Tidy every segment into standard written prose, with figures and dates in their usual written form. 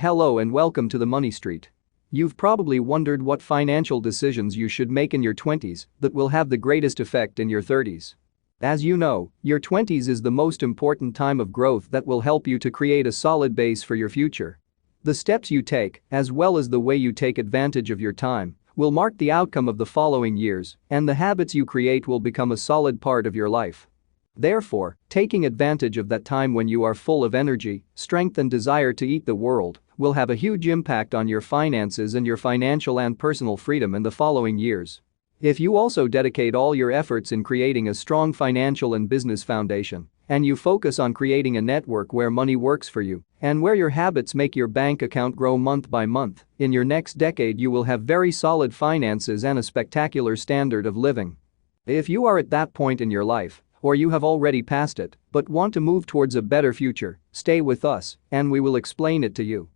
Hello and welcome to the Money Street. You've probably wondered what financial decisions you should make in your 20s that will have the greatest effect in your 30s. As you know, your 20s is the most important time of growth that will help you to create a solid base for your future. The steps you take, as well as the way you take advantage of your time, will mark the outcome of the following years, and the habits you create will become a solid part of your life. Therefore, taking advantage of that time when you are full of energy, strength and desire to eat the world will have a huge impact on your finances and your financial and personal freedom in the following years. If you also dedicate all your efforts in creating a strong financial and business foundation, and you focus on creating a network where money works for you and where your habits make your bank account grow month by month, in your next decade you will have very solid finances and a spectacular standard of living. If you are at that point in your life, or you have already passed it but want to move towards a better future, stay with us and we will explain it to you.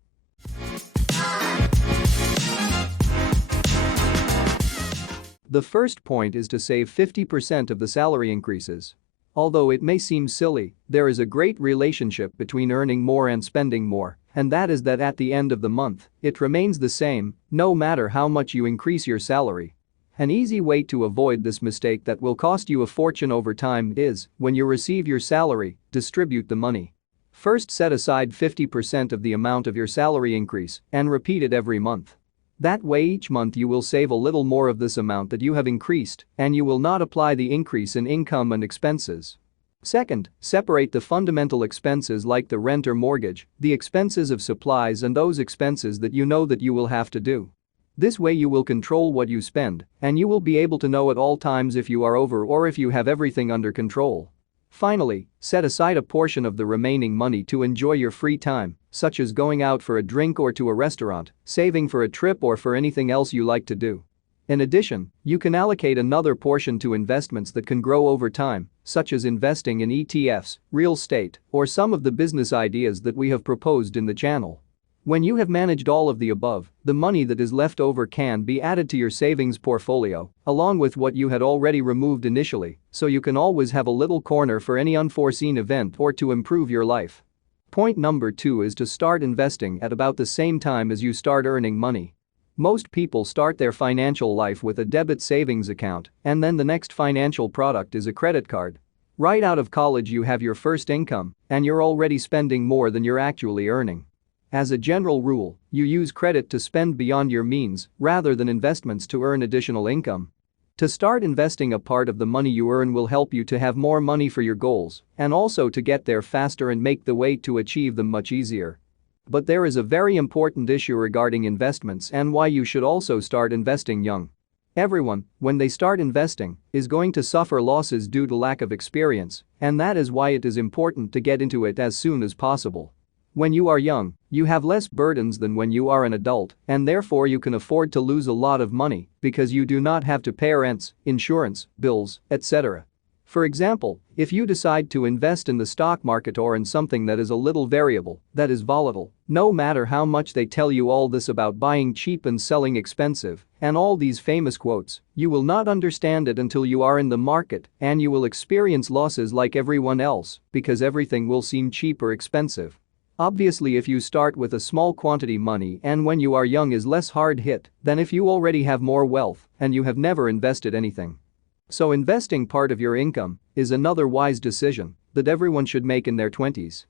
The first point is to save 50% of the salary increases. Although it may seem silly, there is a great relationship between earning more and spending more, and that is that at the end of the month, it remains the same, no matter how much you increase your salary. An easy way to avoid this mistake that will cost you a fortune over time is, when you receive your salary, distribute the money. First, set aside 50% of the amount of your salary increase and repeat it every month. That way each month you will save a little more of this amount that you have increased and you will not apply the increase in income and expenses. Second, separate the fundamental expenses like the rent or mortgage, the expenses of supplies and those expenses that you know that you will have to do. This way you will control what you spend and you will be able to know at all times if you are over or if you have everything under control. Finally, set aside a portion of the remaining money to enjoy your free time, such as going out for a drink or to a restaurant, saving for a trip or for anything else you like to do. In addition, you can allocate another portion to investments that can grow over time, such as investing in ETFs, real estate, or some of the business ideas that we have proposed in the channel. When you have managed all of the above, the money that is left over can be added to your savings portfolio, along with what you had already removed initially, so you can always have a little corner for any unforeseen event or to improve your life. Point number 2 is to start investing at about the same time as you start earning money. Most people start their financial life with a debit savings account, and then the next financial product is a credit card. Right out of college you have your first income, and you're already spending more than you're actually earning. As a general rule, you use credit to spend beyond your means rather than investments to earn additional income. To start investing a part of the money you earn will help you to have more money for your goals and also to get there faster and make the way to achieve them much easier. But there is a very important issue regarding investments and why you should also start investing young. Everyone, when they start investing, is going to suffer losses due to lack of experience, and that is why it is important to get into it as soon as possible. When you are young, you have less burdens than when you are an adult, and therefore you can afford to lose a lot of money because you do not have to pay rents, insurance, bills, etc. For example, if you decide to invest in the stock market or in something that is a little variable, that is volatile, no matter how much they tell you all this about buying cheap and selling expensive, and all these famous quotes, you will not understand it until you are in the market and you will experience losses like everyone else because everything will seem cheap or expensive. Obviously, if you start with a small quantity money and when you are young is less hard hit than if you already have more wealth and you have never invested anything. So investing part of your income is another wise decision that everyone should make in their 20s.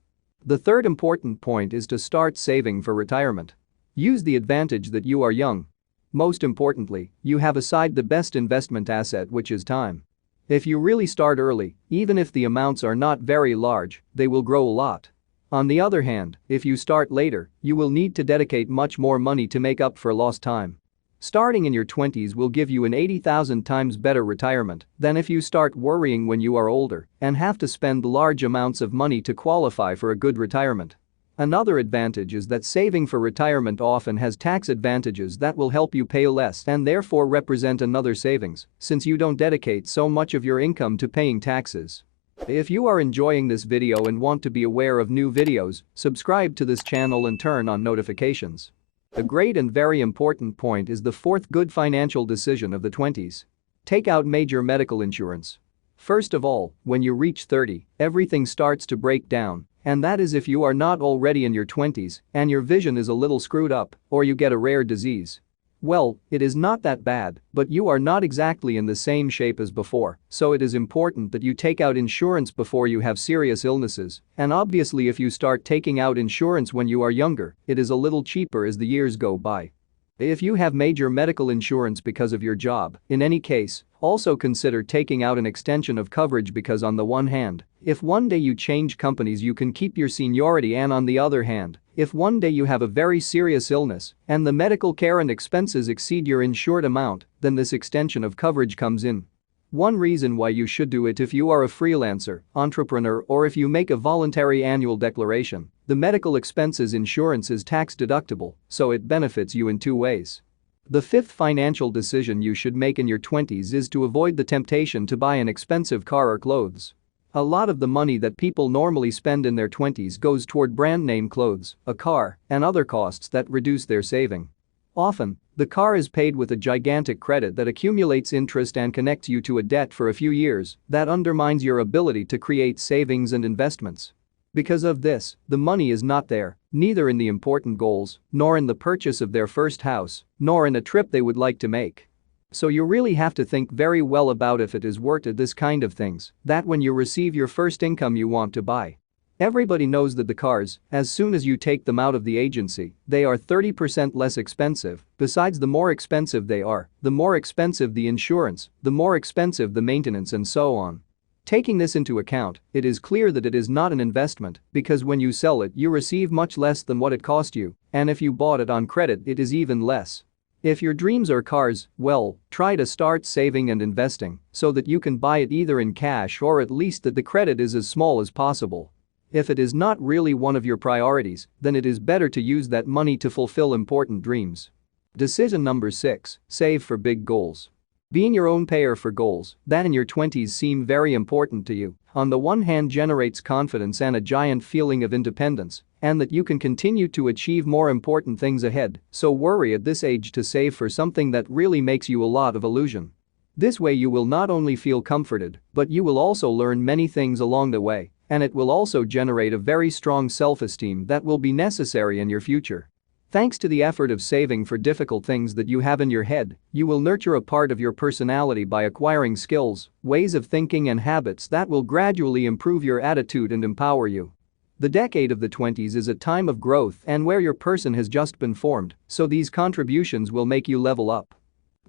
The third important point is to start saving for retirement. Use the advantage that you are young. Most importantly, you have aside the best investment asset, which is time. If you really start early, even if the amounts are not very large, they will grow a lot. On the other hand, if you start later, you will need to dedicate much more money to make up for lost time. Starting in your 20s will give you an 80,000 times better retirement than if you start worrying when you are older and have to spend large amounts of money to qualify for a good retirement. Another advantage is that saving for retirement often has tax advantages that will help you pay less and therefore represent another savings, since you don't dedicate so much of your income to paying taxes. If you are enjoying this video and want to be aware of new videos, subscribe to this channel and turn on notifications. A great and very important point is the fourth good financial decision of the 20s. Take out major medical insurance. First of all, when you reach 30, everything starts to break down And that is if you are not already in your 20s and your vision is a little screwed up or you get a rare disease. Well, it is not that bad, but you are not exactly in the same shape as before, so it is important that you take out insurance before you have serious illnesses, and obviously if you start taking out insurance when you are younger, it is a little cheaper as the years go by. If you have major medical insurance because of your job, in any case, also consider taking out an extension of coverage because on the one hand, if one day you change companies you can keep your seniority, and on the other hand, if one day you have a very serious illness and the medical care and expenses exceed your insured amount, then this extension of coverage comes in. One reason why you should do it: if you are a freelancer, entrepreneur, or if you make a voluntary annual declaration, the medical expenses insurance is tax deductible, so it benefits you in two ways. The fifth financial decision you should make in your 20s is to avoid the temptation to buy an expensive car or clothes. A lot of the money that people normally spend in their 20s goes toward brand name clothes, a car, and other costs that reduce their saving. Often, the car is paid with a gigantic credit that accumulates interest and connects you to a debt for a few years that undermines your ability to create savings and investments. Because of this, the money is not there, neither in the important goals, nor in the purchase of their first house, nor in a trip they would like to make. So you really have to think very well about if it is worth it, this kind of things, that when you receive your first income you want to buy. Everybody knows that the cars, as soon as you take them out of the agency, they are 30% less expensive. Besides, the more expensive they are, the more expensive the insurance, the more expensive the maintenance, and so on. Taking this into account, it is clear that it is not an investment because when you sell it you receive much less than what it cost you, and if you bought it on credit it is even less. If your dreams are cars, well, try to start saving and investing so that you can buy it either in cash or at least that the credit is as small as possible. If it is not really one of your priorities, then it is better to use that money to fulfill important dreams. Decision number 6, save for big goals. Being your own payer for goals that in your 20s seem very important to you, on the one hand generates confidence and a giant feeling of independence, and that you can continue to achieve more important things ahead, so worry at this age to save for something that really makes you a lot of illusion. This way you will not only feel comforted, but you will also learn many things along the way, and it will also generate a very strong self-esteem that will be necessary in your future. Thanks to the effort of saving for difficult things that you have in your head, you will nurture a part of your personality by acquiring skills, ways of thinking, and habits that will gradually improve your attitude and empower you. The decade of the 20s is a time of growth and where your person has just been formed, so these contributions will make you level up.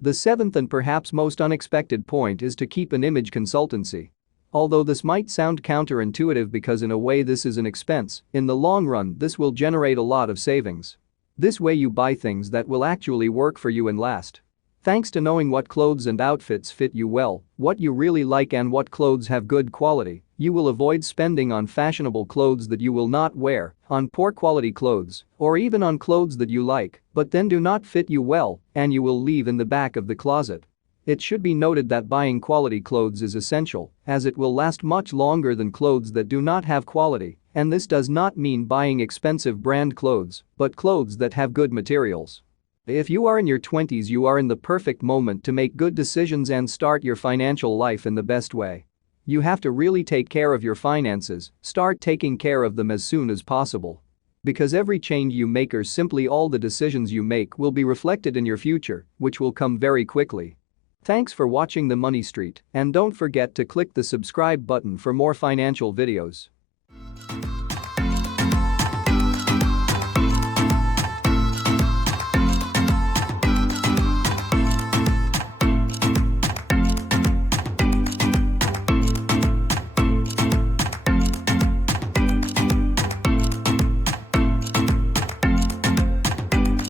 The seventh and perhaps most unexpected point is to keep an image consultancy. Although this might sound counterintuitive because in a way this is an expense, in the long run this will generate a lot of savings. This way you buy things that will actually work for you and last. Thanks to knowing what clothes and outfits fit you well, what you really like, and what clothes have good quality, you will avoid spending on fashionable clothes that you will not wear, on poor quality clothes, or even on clothes that you like but then do not fit you well and you will leave in the back of the closet. It should be noted that buying quality clothes is essential, as it will last much longer than clothes that do not have quality, and this does not mean buying expensive brand clothes, but clothes that have good materials. If you are in your 20s, you are in the perfect moment to make good decisions and start your financial life in the best way. You have to really take care of your finances, start taking care of them as soon as possible. Because every change you make, or simply all the decisions you make, will be reflected in your future, which will come very quickly. Thanks for watching the Money Street, and don't forget to click the subscribe button for more financial videos.